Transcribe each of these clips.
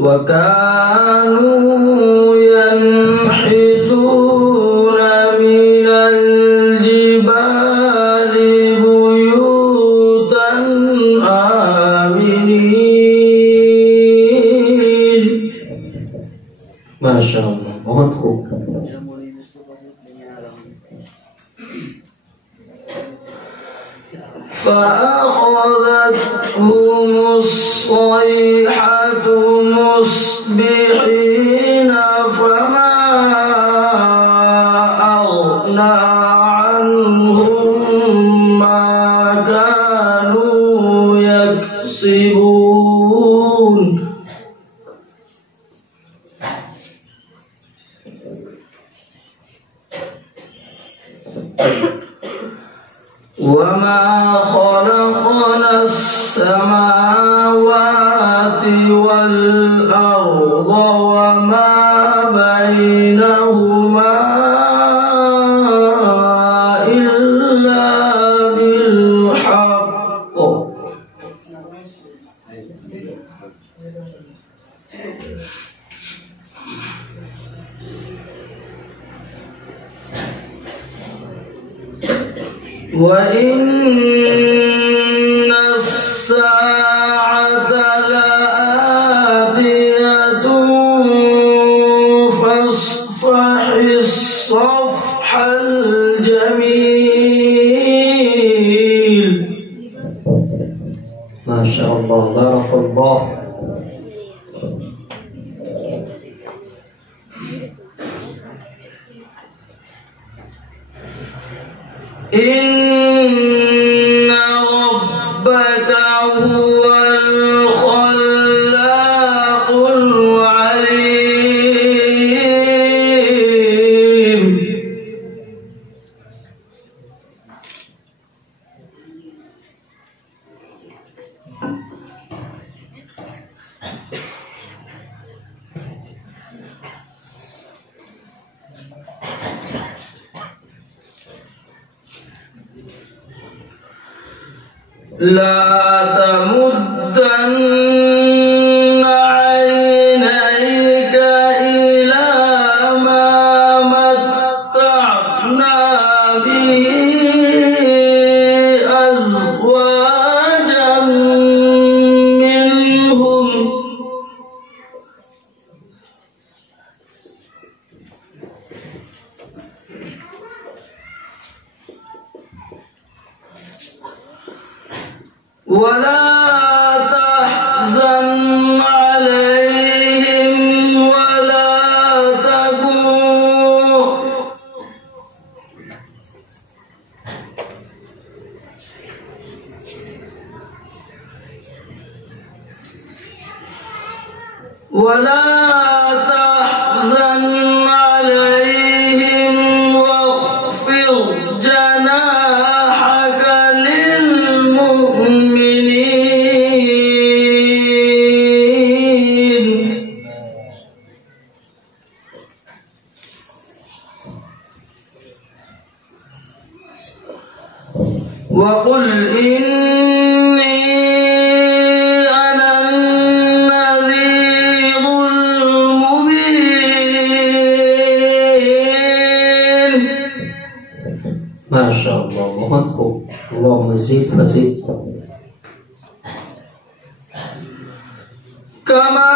وكانوا ينحتون من الجبال بيوتا آمنين. ما شاء الله. Mohon hukum. فأخذتهم الصيحة مصبحين فما أغنى عنهم ما كانوا يكسبون. وما خلقنا السماوات والأرض وما بينهما إلا بالحق وإن الساعة لآتية فاصفح الصفح الجميل. ما شاء الله. بارك الله. إن ربك هو الخلاق العليم. لا تمدن عينيك إلى ما متعنا به أزواجا منهم ولا تحزن عليهم واخفض جناحك للمؤمنين. وقل إني أنا النذير المبين. ما شاء الله. وخذكم اللهم زد فزد. كما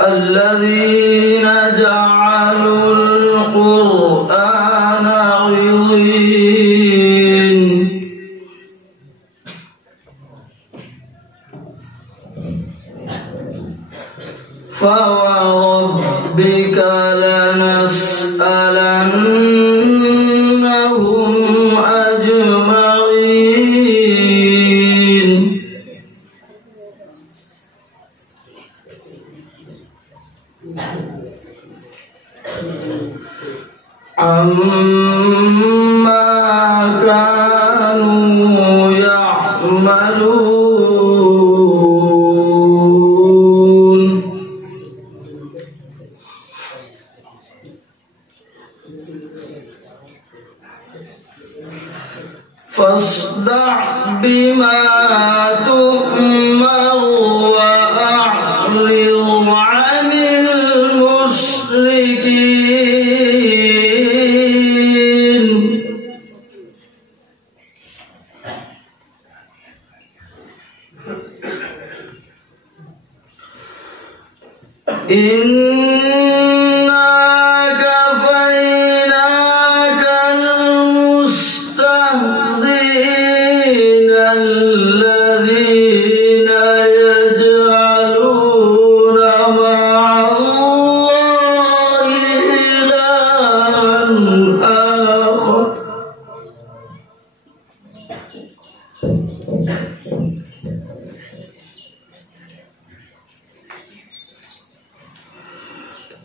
الذين جعلوا القرآن عضين. فوربك لنسألنهم أجمعين. عما فاصدع بما تؤمر وأعرض عن المشركين إنا كفيناك المستهزئين الذين يجعلون مع الله إلها آخر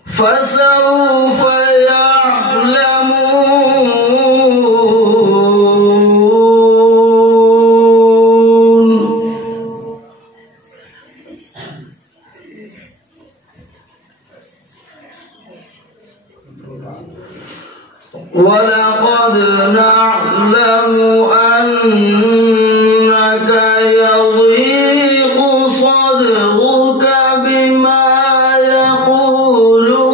فسوف يعلمون ولقد نعلم أنك يضيق صدرك بما يقولون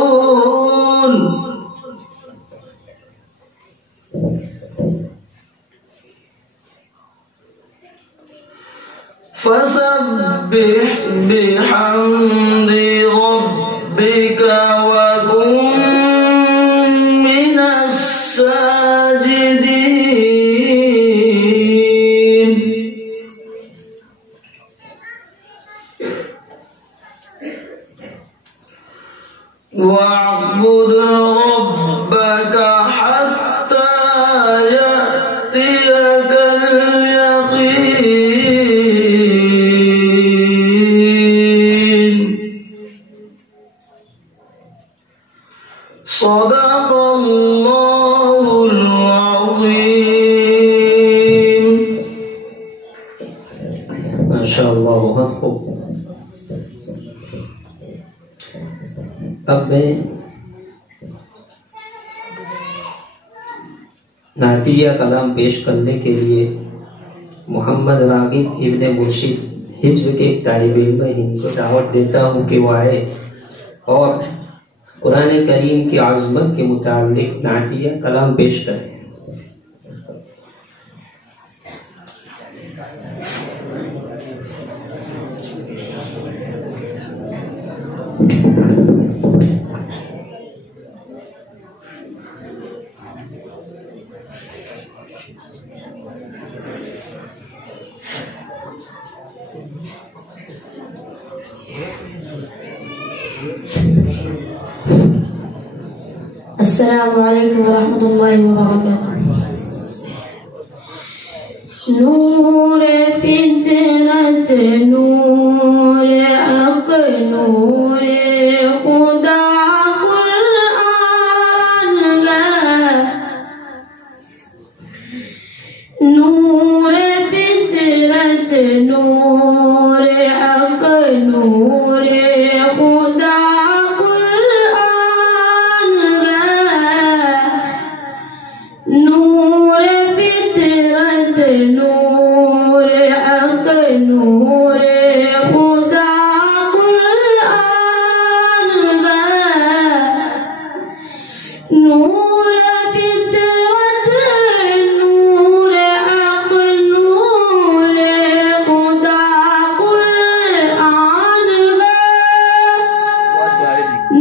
فسبح بحمد ربك وكن من الساجدين واعبد ربك حتى يأتيك اليقين صدق الله العظيم ما شاء الله بہت خوب اب میں نعتیہ کلام پیش کرنے کے لیے محمد راغب ابن مرشد حفظ کے ایک طالب علم ہند کو دعوت دیتا ہوں کہ وہ آئے اور قرآن کریم کی عظمت کے متعلق نعتیہ کلام پیش کریں. السلام علیکم ورحمۃ اللہ وبرکاتہ. نور فطرت نور حق نور خدا قرآن نور فطرت نور حق نور خدا نور فطرت نور حق نور خدا قرآن نور فطرت نور حق نور خدا قرآن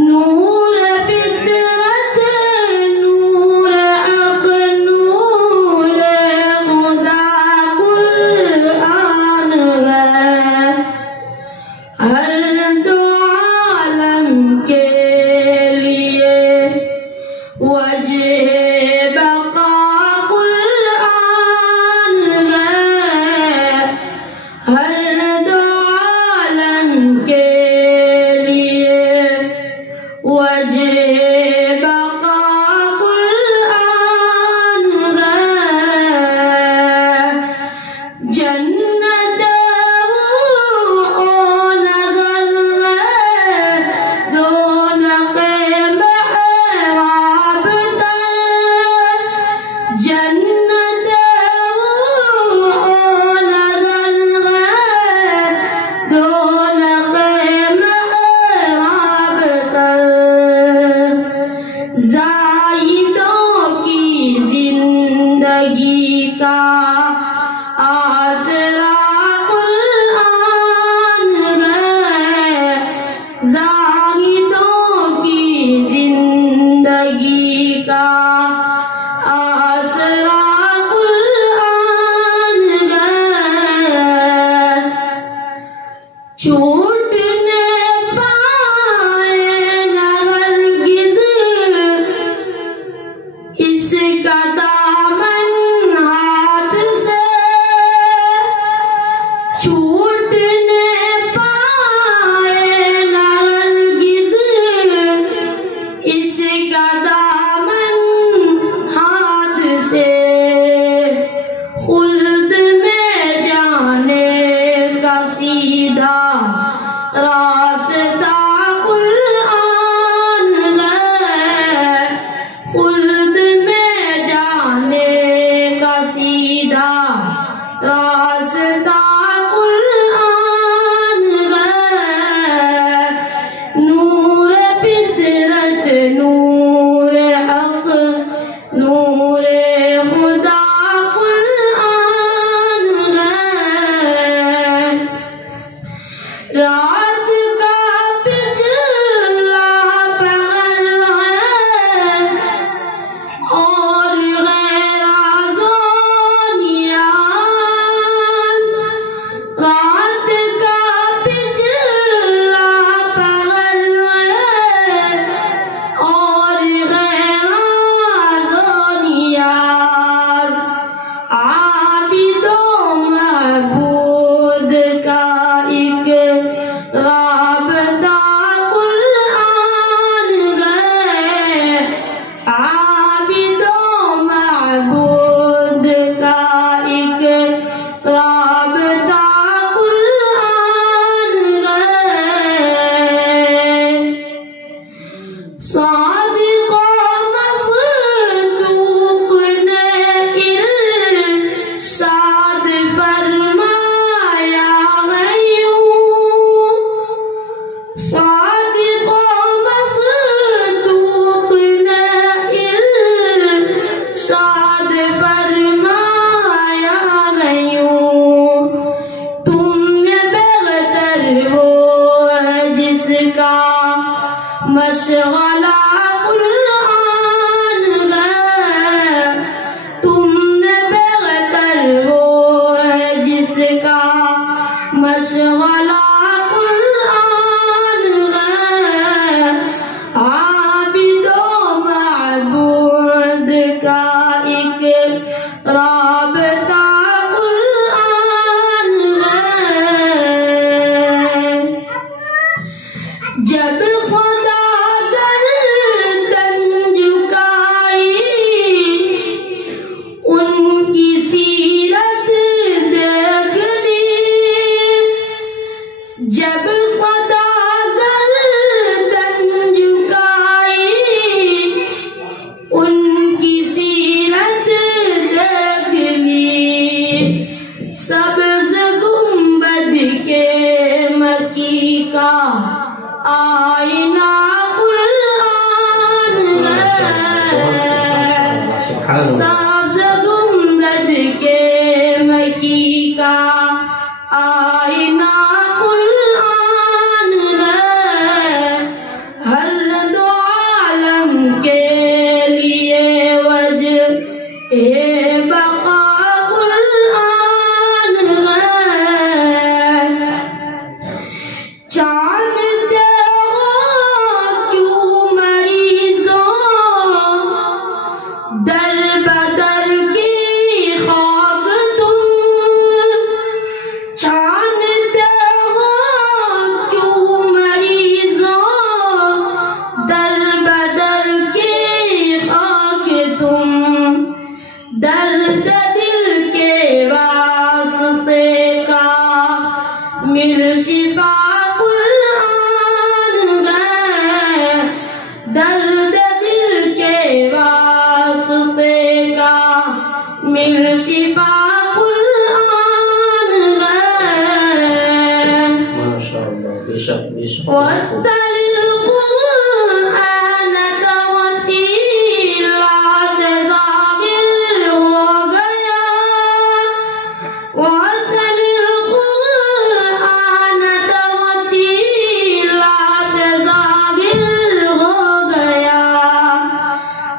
نور فطرت نور حق نور خدا قرآن ہر دو عالم کے لیے وجہ بقا قرآن ہر دو عالم کے لیے وجہ بقا قرآن جنت و نظر دون کے محراب تر جنت و صادق مصدوق نے ارشاد فرمایا ہے یوں، صادق مصدوق نے ارشاد فرمایا ہے یوں، تم میں بہتر وہ ہے جس کا مشغلہ قرآن ہے، تم میں بہتر وہ ہے جس کا مشغلہ قرآن ہے، عابد و معبود کا ایک رابطہ قرآن ہے، جب جب صدا گردن جھکائی ان کی سیرت دیکھ لی، سبز گنبد کے مکی کا آئینہ قرآن ہے، سبز گنبد کے مکی کا آئینہ بقا قرآن ہے، جانتے ہو کیوں مریضوں در بدر کی خاک تم، جانتے ہو کیوں مریضوں در بدر کی خاک تم، درد دل کے واسطے کا مل شفا قرآن ہے، درد دل کے واسطے کا مل شفا قرآن ہے، ماشاءاللہ بے شک بے شک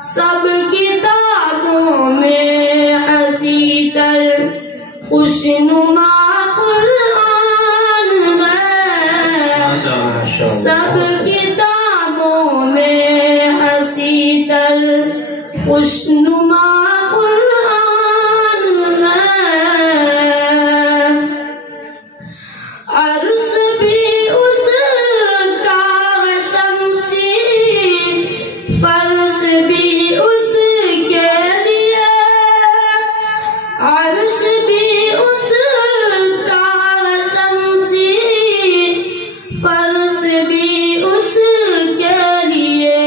سب کتابوں میں حسی تر خوشنما قرآن ہے، سب کتابوں میں حسی تر خوشنما قرآن ہے، عرش بھی اس کا شمشیر، فرش بھی اس کے لیے، عرش بھی اس کا شمشیر، فرش بھی اس کے لیے،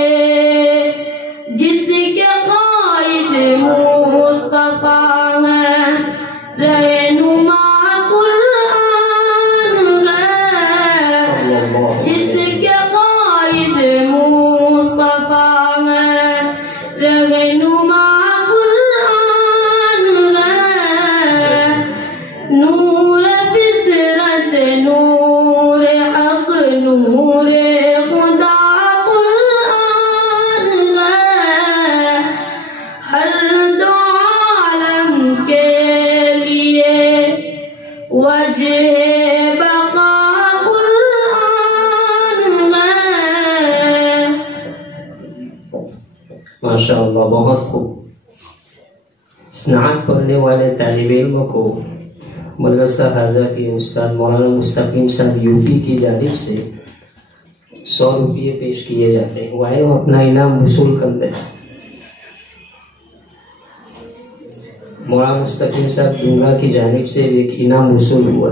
جس کے قائد مصطفیٰ ہے رہنما قرآن ہے، جس کے قائد مصطفیٰ ہے رہنما قرآن ہے، نور فطرت نور حق نور خدا قرآن ہے، ہر دو عالم کے لیے وجہ بقا قرآن ہے۔ ماشاءاللہ بہت خوب۔ اسناد پڑھنے والے طالب علم کو مدرسہ حاضہ کے استاد مولانا مستقیم صاحب یو پی کی جانب سے 100 روپیے پیش کیے جاتے ہیں، وہ آئے وہ اپنا انعام وصول کر دیں۔ مولانا مستقیم صاحب ڈونگرا کی جانب سے ایک انعام وصول ہوا۔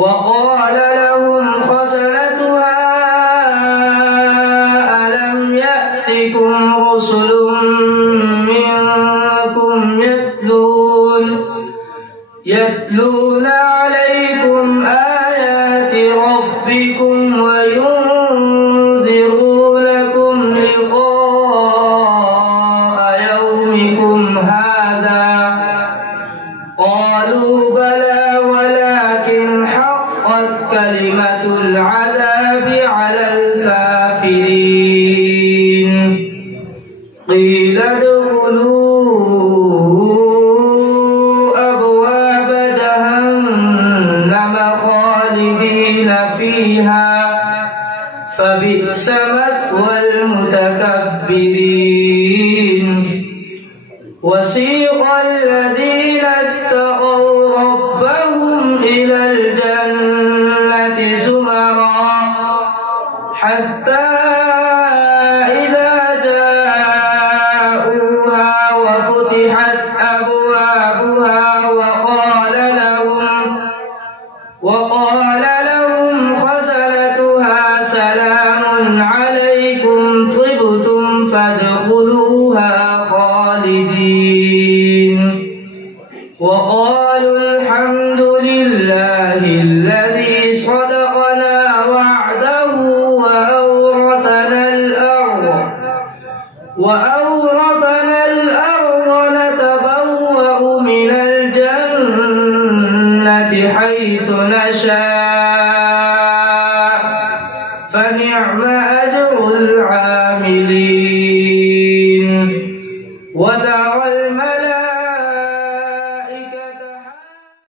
وقال لهم خزنتها ألم يأتكم رسل منكم يتلون عليكم آيات ربكم وينذرونكم لقاء يومكم هذا قالوا بلى ولكن حقت كلمة العذاب على الكافرين قيل ادخلوا أبواب جهنم خالدين فيها فبئس مثوى المتكبرين وسيق الذين اتقوا ربهم إلى الجنة زمرا حتى إذا جاءوها وفتحت أبوابها وقال لهم خزنتها سلام عليكم طبتم فادخلوها خالدين وقالوا الحمد لله الذي صدقنا وعده وأورثنا الأرض نتبوأ من الجنة حيث نشاء فنعم أجر العاملين وترى الملائكة